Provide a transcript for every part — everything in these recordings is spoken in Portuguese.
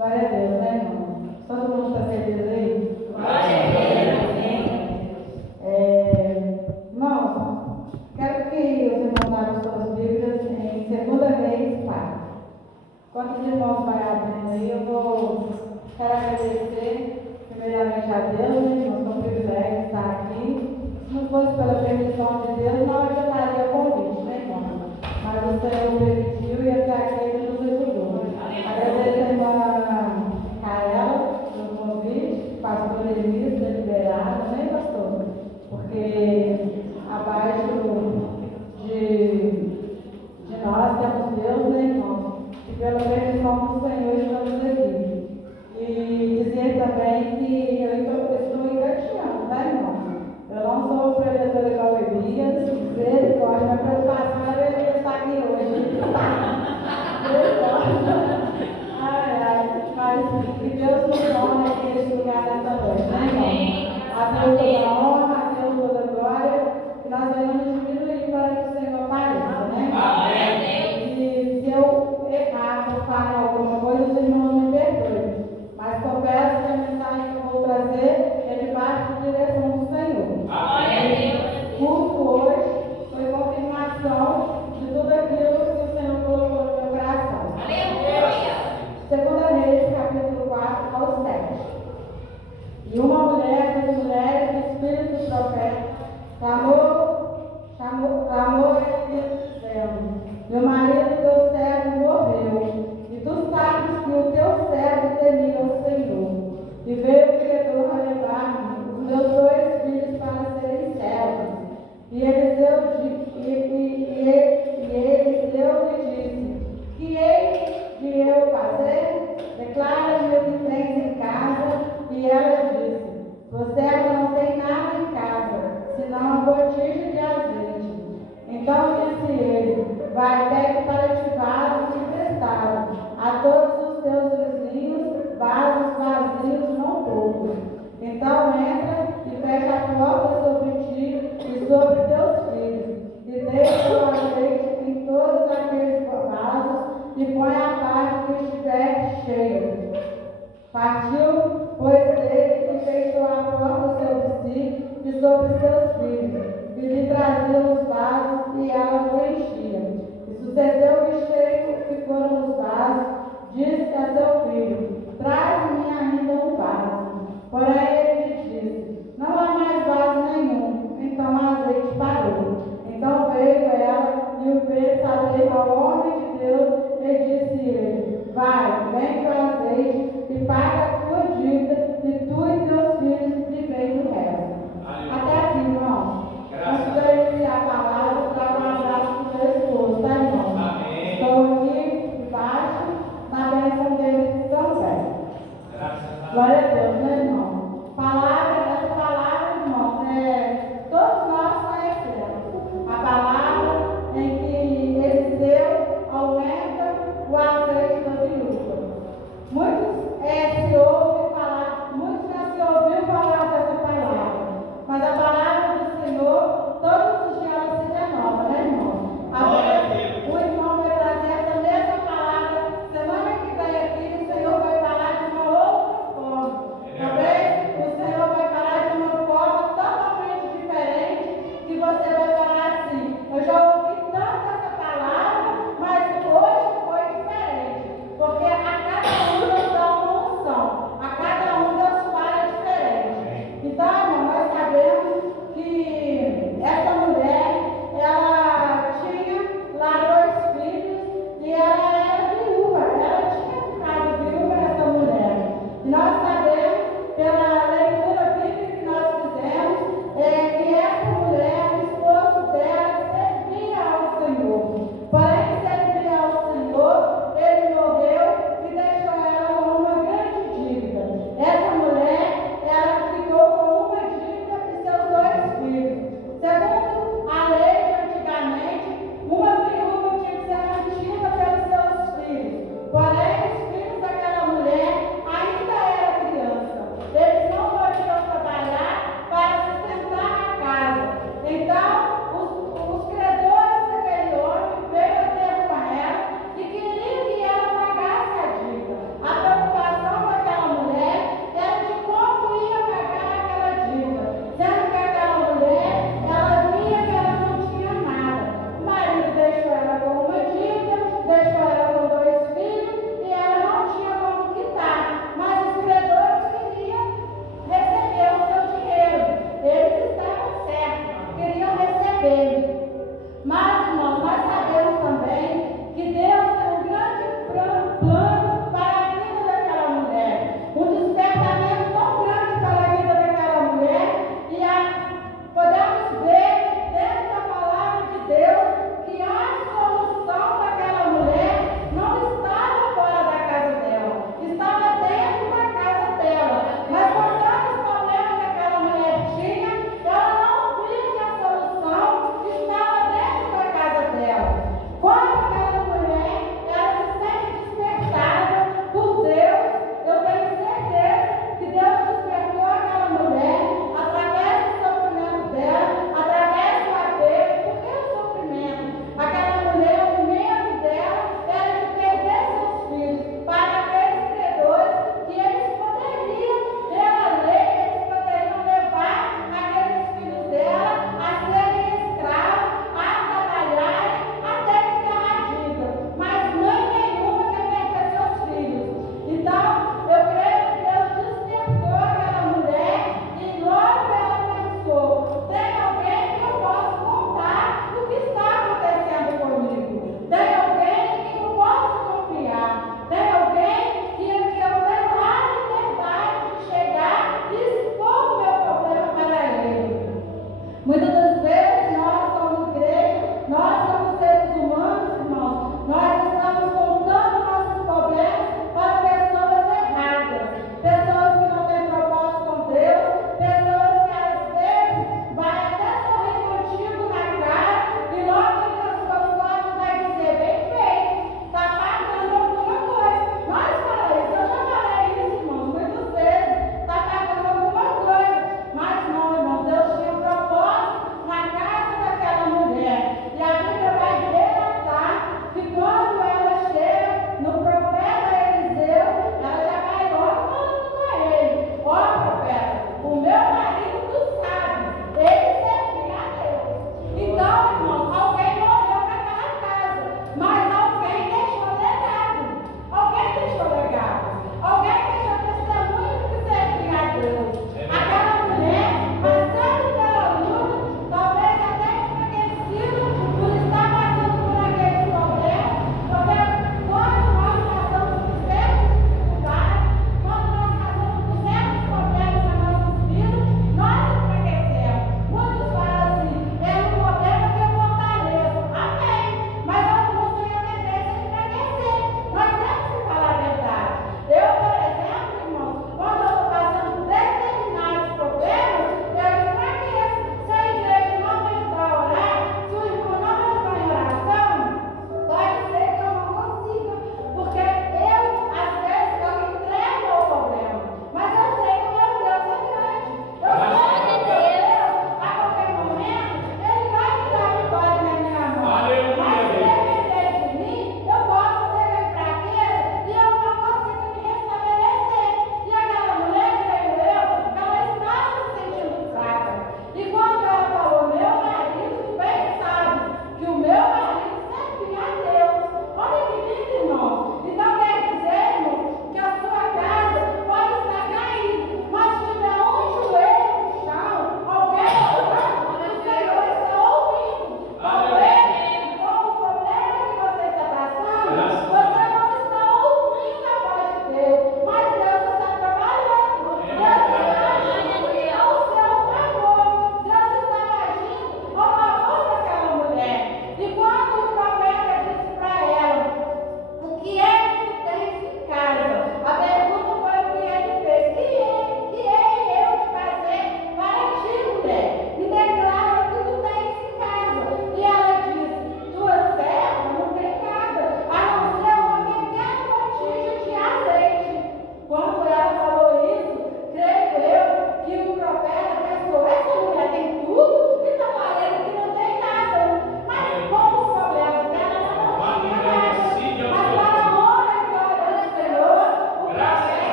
Glória a Deus, né, irmão? Todo mundo está feliz aí? Glória a Deus. Irmãos, quero que os irmãos abram suas Bíblias em 2 Reis 4. Quando os irmãos vão abrindo aí, eu quero agradecer primeiramente a Deus, né, irmãos, com o privilégio de estar aqui. Se não fosse pela permissão de Deus, não ajudaria o convite, né, irmão? Mas o Senhor permitiu e até aqui Ele nos ajudou. Agradeço a irmã Raela pelo convite, pastor Elias, deliberado, né, pastor? Porque abaixo de nós temos Deus, né, irmão? E pela permissão do Senhor estamos aqui. E dizer também que eu estou engatinhando, tá, irmão? Eu não sou pregadora igual Elias, misericórdia, minha preocupação é ver ele estar aqui hoje. Mas que Deus nos honre aqui nesse lugar nessa noite, né, irmão? A Deus toda a honra, a Deus toda a glória, que nós venhamos diminuir para que o Senhor apareça, né? Amém. E se eu errar, ou falar alguma coisa, os irmãos me perdoem. Mas confesso que a mensagem que eu vou trazer é debaixo da direção do Senhor. Amém. O culto hoje foi confirmação de tudo aquilo que o Senhor colocou no meu coração. Aleluia. 2 Reis, capítulo 4 ao 7. E uma mulher das mulheres do espírito do profeta clamou e dizendo: meu marido, teu servo, morreu, e tu sabes que o teu servo temia o Senhor. E veio o credor a levar-me os meus 2 filhos para serem servos. E Eliseu lhe disse: que hei de eu fazer? Declara-me o que tens em casa. E ela disse: tua serva não tem nada em casa, senão uma botija de azeite. Então disse ele: vai, pegue para ti vasos emprestados a todos os teus vizinhos, vasos vazios, não poucos. Então entra e fecha a porta sobre ti e sobre teus filhos, e deixa o azeite em todos aqueles vasos, e põe a parte que estiver cheia. Partiu, pois, dele e fechou a porta sobre si e sobre seus filhos, e lhe trazia os vasos, e ela os enchia. E sucedeu que cheio que foram os vasos, disse a seu filho: traz-me ainda um vaso. Porém ele lhe disse: não há mais vaso nenhum. Então o azeite parou. Então veio ela e o fez saber ao homem de Deus, e disse ele: vai, vende o azeite e paga a tua dívida, e tu e teus filhos vivem do resto. Até aqui, irmão. Antes de eu iniciar a palavra, eu trago um abraço para o meu esposo, tá, irmão? Amém. Estou aqui embaixo, na bênção dele também.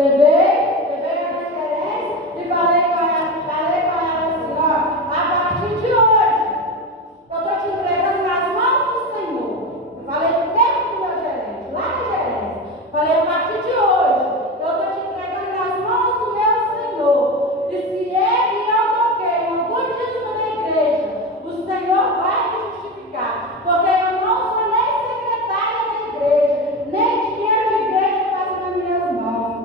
Levei a gerência e falei com ela assim, ó, a partir de hoje, eu estou te entregando nas mãos do Senhor. Eu falei perto do meu gerente, lá na gerência. Falei, a partir de hoje, eu estou te entregando nas mãos do meu Senhor. E se eu toquei algum dízimo da igreja, o Senhor vai me justificar. Porque eu não sou nem secretária da igreja, nem dinheiro de igreja passa nas minhas mãos.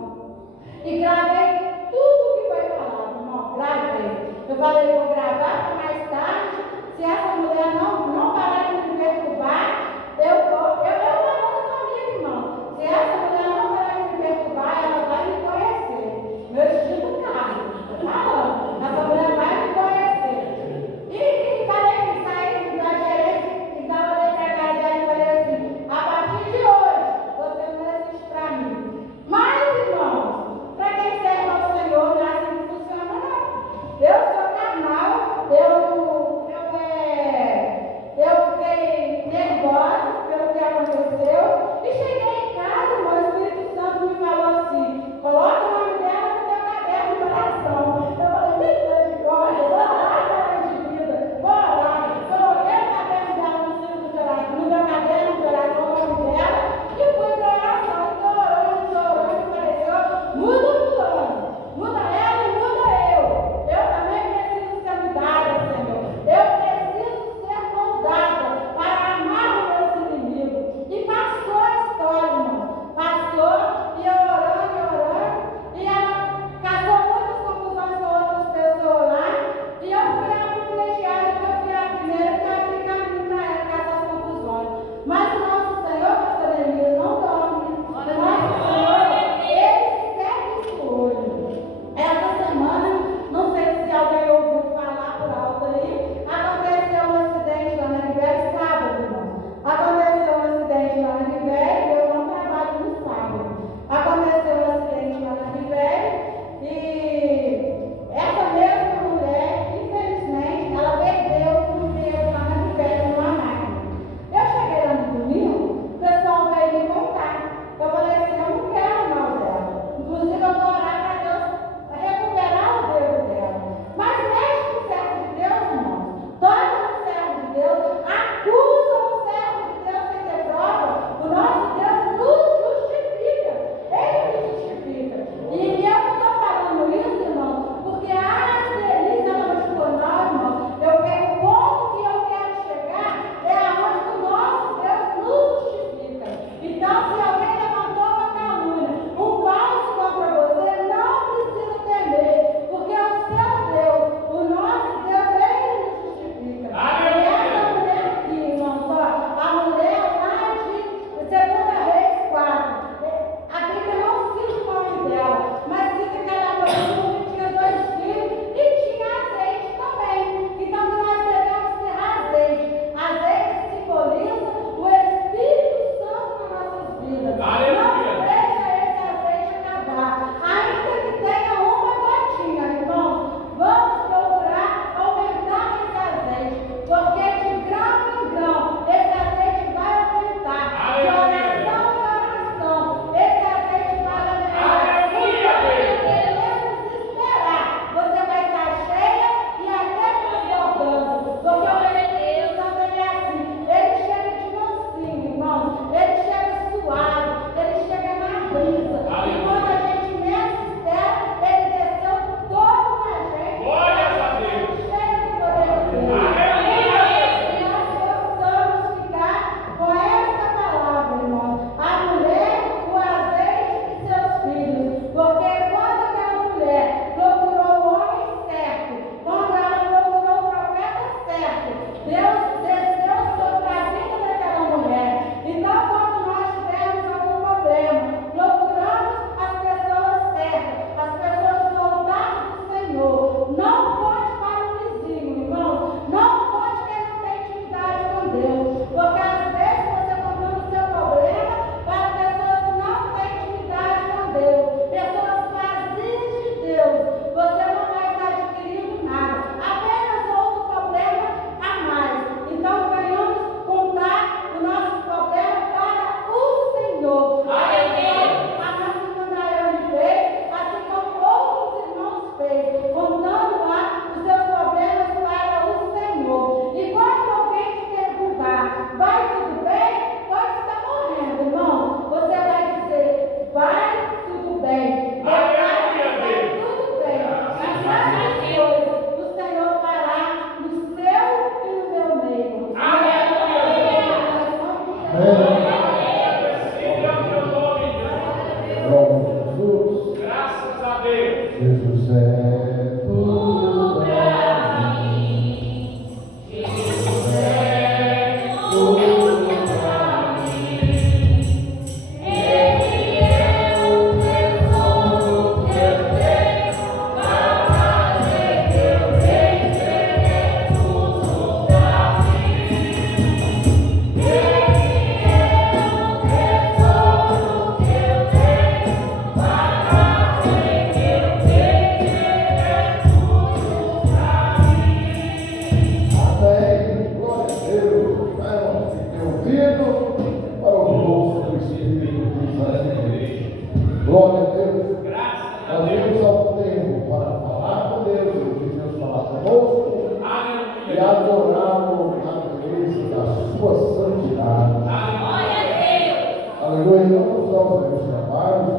Aleluia. Vamos aos meus trabalhos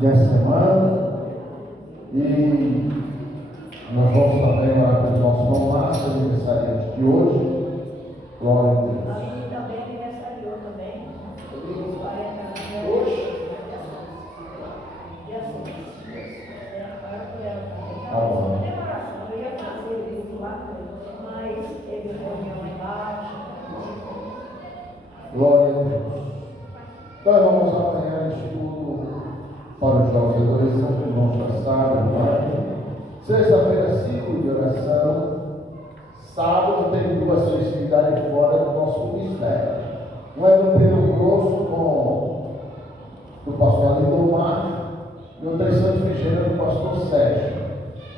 dessa semana. E nós vamos também orar pelo nosso irmão Márcio, aniversariante de hoje. Glória a Deus. A gente também aniversariou também. Os 40 anos. Hoje? Dia 6. Agora foi ela também. Tá bom. Eu ia fazer isso lá, mas ele foi minha mãe embaixo. Glória a Deus. Então vamos amanhã estudo para os jovens e adolescentes, os irmãos já sabem, né? Sexta-feira, ciclo de oração. Sábado tem duas festividades fora do nosso ministério. Um é no Pedro Grosso com do pastor Lindomar e outra em Santa Efigênia do pastor Sérgio.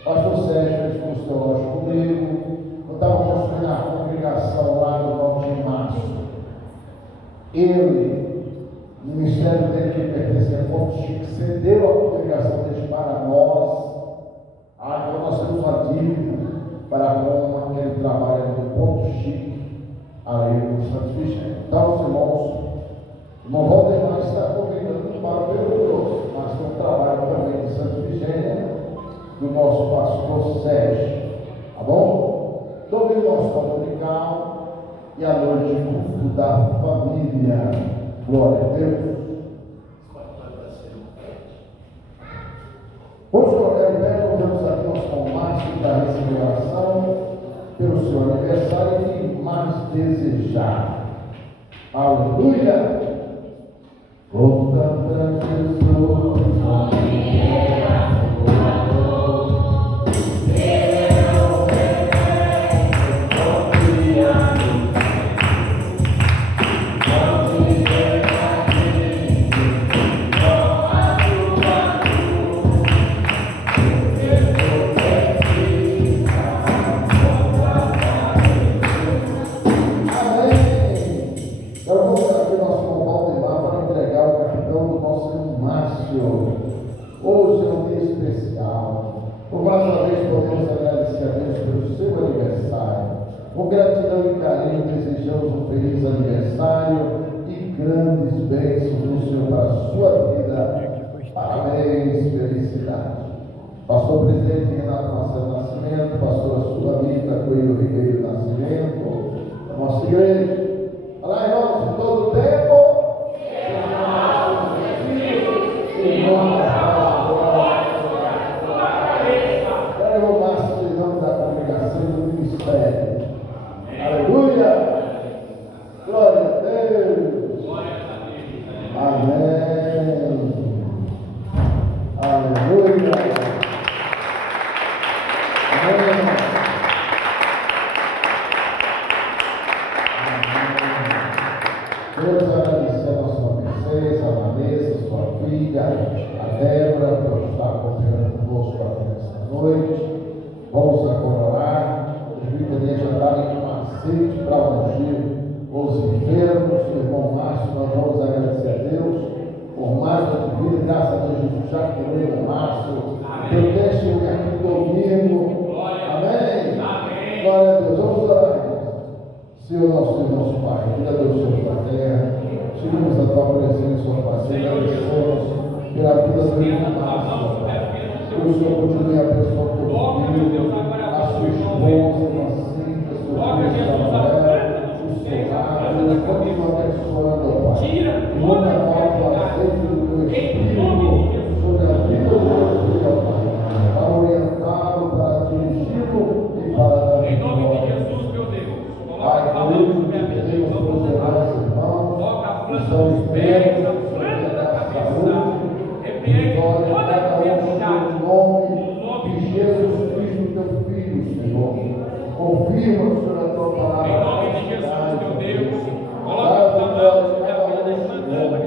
O pastor Sérgio fez curso teológico comigo. Eu estava construindo a congregação lá no Valdir Márcio. Ele, o ministério dele que pertencia a Ponto Chico, cedeu a congregação dele para nós. Então nós temos uma dívida para com aquele trabalho do Ponto Chico, ali no Santo Vigente. Então, os irmãos, o irmão Valdemar está convidando para o Pedro Grosso, mas tem um trabalho também de Santo Vigente, do nosso pastor Sérgio. Tá bom? Domingo nós vamos brincar. E a noite culto da família. Glória a Deus. Vamos colocar em pé, convidamos aqui nosso irmão Márcio para receber oração pelo seu aniversário e mais desejar. Aleluia! Volta para Jesus. Hoje é um dia especial. Por mais uma vez podemos agradecer a Deus pelo seu aniversário. Com gratidão e carinho desejamos um feliz aniversário e grandes bênçãos do Senhor para a sua vida. Parabéns, felicidade. Pastor presidente Renato Marcelo Nascimento, pastora Sulamita Coelho Ribeiro Nascimento, da nossa igreja. Olá, irmãos, de todo o tempo. Quero o máximo em nome da congregação e do ministério. Aleluia! Glória a Deus! Amém! Aleluia! Amém! Deus agradecemos a sua presença, a Vanessa, sua filha, a Débora, por estar acompanhando conosco nesta noite. Vamos agora orar. Os líderes já darem um aceite para ungir os enfermos. O irmão Márcio, nós vamos agradecer a Deus por mais uma vida. Graças a Deus, Jesus já querendo o Márcio. Eu deixo aqui domingo. Amém? Amém. Glória a Deus. Vamos orar. Senhor nosso Deus, nosso Pai, vida do Senhor da terra, tivemos a tua presença, Senhor Pai, agradecemos pela vida do irmão Márcio, que o Senhor continue a pessoa por filho, a sua esposa, a Cíntia, a sua filha Samuel, o Solar, continua abençoando, Pai, e manda nós o azeite do teu Espírito sobre a vida do teu filho, Pai, para orientá-lo, para dirigi-lo e para dar em nome de Jesus, meu Deus. Pai, Coloca a mão sobre a minha vida, vamos orar. Toca a planta dos pés, a planta da cabeça. Repreende toda a enfermidade. Em nome de Jesus Cristo, teu Filho, Senhor. Confirma, Senhor, a tua palavra. Em nome de Jesus, meu Deus. Coloca a mão sobre a vida das plantas.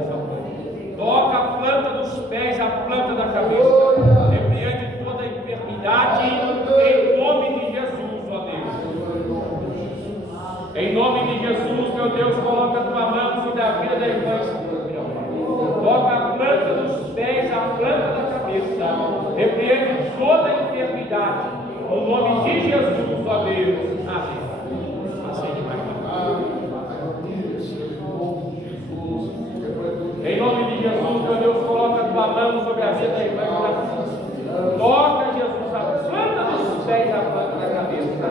Toca a planta dos pés, a planta da cabeça. Repreende toda a enfermidade. Em nome de Jesus, ó Deus. Em nome de Jesus, meu Deus, coloca a tua mão sobre a vida da irmã. Toca a planta dos pés, a planta da cabeça. Repreende toda a enfermidade. No nome de Jesus, ó Deus. Amém. Assim de mais. vida da irmã Gracinha. Toca, Jesus, a planta dos pés, a planta da cabeça.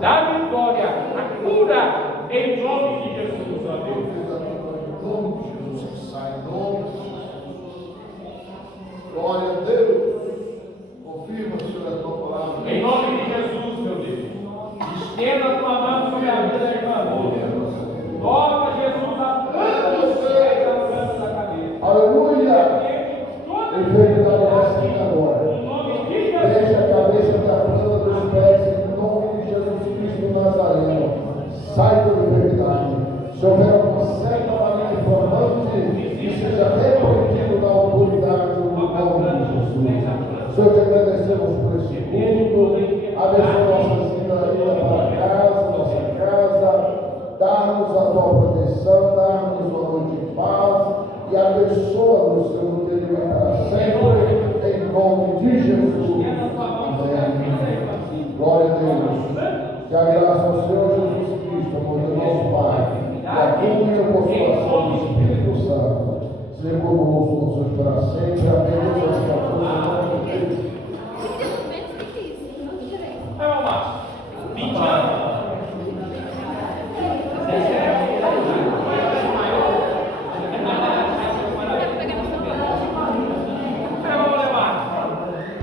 Dá vitória, a cura, em nome de Jesus, ó Deus. Em nome de Jesus, sai em nome de Jesus. Glória a Deus. Confirma, Senhor, a tua palavra. Em nome de Jesus, meu Deus. Estenda a tua mão sobre a vida da irmã. Toca, Jesus, a planta dos pés, a planta da cabeça. Aleluia. Enfermidade vai sair agora. Em nome de Jesus. Deixa a cabeça da planta dos pés em nome de Jesus Cristo Nazareno. Sai da enfermidade. Se houver alguma certa maneira informante, que seja repreendido na autoridade do nome de Jesus. Senhor, te agradecemos por esse culto. Abençoa nossas vidas para casa, nossa casa. Dá-nos a tua proteção, dá-nos uma noite de paz e abençoa-nos, Senhor, no teu dia para sempre, em nome de Jesus. Amém. Glória a Deus. Que a graça ao Senhor Jesus Cristo, amor do nosso Pai, e a comunhão e a consolação do Espírito Santo, seja conosco para sempre. Amém.